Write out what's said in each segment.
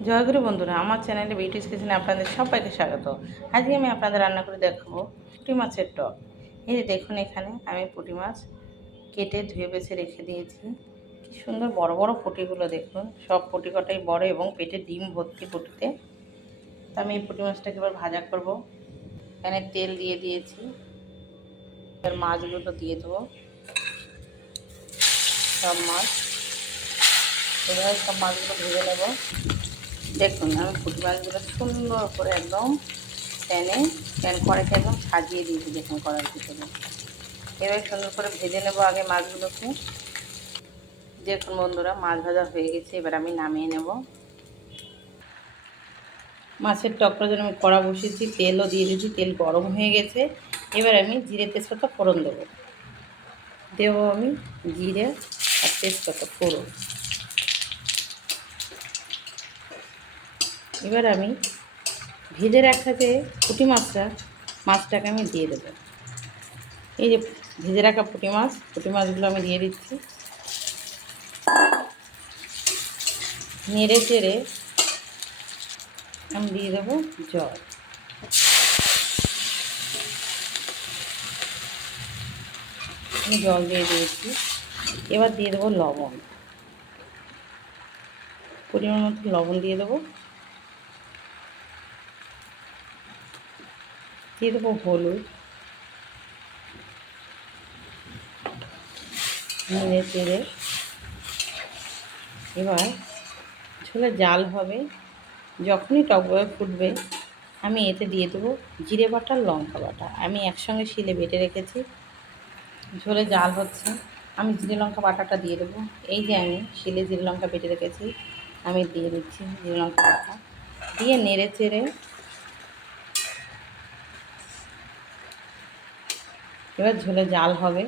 জয়গুরু বন্ধুরা, আমার চ্যানেলে বিউটিস কিচেনে আপনাদের সবাইকে স্বাগত। আজকে আমি আপনাদের রান্না করে দেখাবো পুঁটি মাছের টক। এই যে দেখুন, এখানে আমি পুঁটি মাছ কেটে ধুয়ে বেছে রেখে দিয়েছি। কি সুন্দর বড় বড় পুঁটিগুলো দেখুন, সব পুঁটি কটাই বড় এবং পেটে ডিম ভর্তি পুঁটিতে। তো আমি এই পুঁটি মাছটাকে এবার ভাজা করব। এখানে তেল দিয়ে দিয়েছি, এবার মাছগুলো দিয়ে দেবো। সব মাছ এভাবে সব মাছগুলো ভেজে নেব। দেখুন, আমি পুঁটি মাছগুলো সুন্দর করে একদম কড়াইতে একদম সাজিয়ে দিয়েছি। দেখুন, কড়াইর ভিতরে এবার সুন্দর করে ভেজে নেব আগে মাছগুলোকে। দেখুন বন্ধুরা, মাছ ভাজা হয়ে গেছে, এবার আমি নামিয়ে নেব। মাছের টকটার জন্য আমি কড়া বসিয়েছি, তেলও দিয়ে দিয়েছি, তেল গরম হয়ে গেছে। এবার আমি জিরে তেজপাতা ফোড়ন দেবো আমি জিরে আর তেজপাতা ফোড়ন। এবার আমি ভেজে রাখা যে পুঁটি মাছটাকে আমি দিয়ে দেবো। এই যে ভেজে রাখা পুঁটি মাছগুলো আমি দিয়ে দিচ্ছি। নেড়ে চেড়ে আমি দিয়ে দেবো জল। আমি জল দিয়ে দিয়েছি। এবার দিয়ে দেবো লবণ, পরিমাণ মতো লবণ দিয়ে দেবো। দিয়ে দেবো হলুদ। নেড়ে চেড়ে এবার ঝোলে জাল হবে, যখনই টকবগে ফুটবে আমি এতে দিয়ে দেবো জিরে বাটা, লঙ্কা বাটা। আমি একসঙ্গে শিলে বেটে রেখেছি। ঝোলে জাল হচ্ছে, আমি জিরে লঙ্কা বাটাটা দিয়ে দেবো। এই যে আমি শিলে জিরে লঙ্কা বেটে রেখেছি, আমি দিয়ে দিচ্ছি জিরে লঙ্কা বাটা। দিয়ে নেড়ে চেড়ে এবার ঝোলে জাল হবে,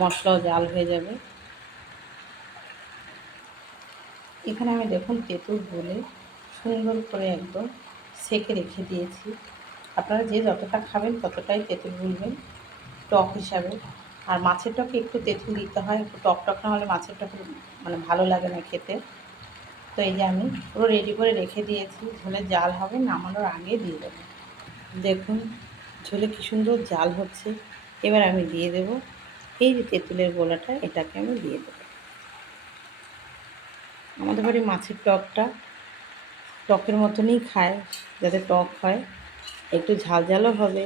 মশলাও জাল হয়ে যাবে। এখানে আমি দেখুন তেঁতুল গুলে সুন্দর করে একদম সেঁকে রেখে দিয়েছি। আপনারা যে যতটা খাবেন ততটাই তেঁতুল গুলবেন টক হিসাবে। আর মাছের টকে একটু তেঁতুল দিতে হয়, একটু টক টক না হলে মাছের টক ভালো লাগে না খেতে। তো এই যে আমি পুরো রেডি করে রেখে দিয়েছি, ঝোলে জাল হবে, নামানোর আগে দিয়ে দেবো। দেখুন ঝোলে কী সুন্দর জাল হচ্ছে। এবার আমি দিয়ে দেবো এই যে তেঁতুলের গোলাটা, এটাকে আমি দিয়ে দেবো। আমাদের বাড়ি মাছের টকের মতনই খায়, যাতে টক হয়, একটু ঝাল ঝালও হবে।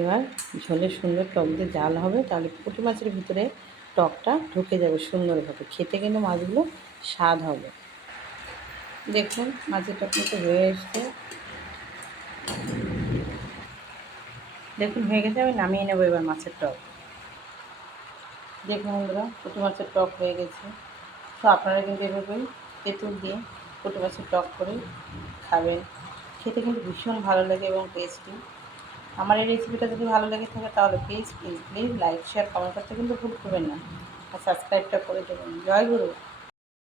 এবার ঝোলে সুন্দর টক দিয়ে জাল হবে, তাহলে পুঁটি মাছের ভিতরে টকটা ঢুকে যাবে সুন্দরভাবে, খেতে কিন্তু মাছগুলো স্বাদ হবে। দেখুন মাছের টক কিন্তু হয়ে এসছে। দেখুন হয়ে গেছে, আমি নামিয়ে নেবো এবার মাছের টক। দেখুন বন্ধুরা, পুঁটি মাছের টক হয়ে গেছে। তো আপনারা কিন্তু এভাবেই তেঁতুল দিয়ে পুঁটি মাছের টক করে খাবেন, খেতে কিন্তু ভীষণ ভালো লাগে এবং টেস্টি। আমার এই রেসিপিটা যদি ভালো লেগে থাকে তাহলে please please please like share comment করতে কিন্তু ভুল করবেন না, আর সাবস্ক্রাইবটা করে দেবেন। জয় গুরু।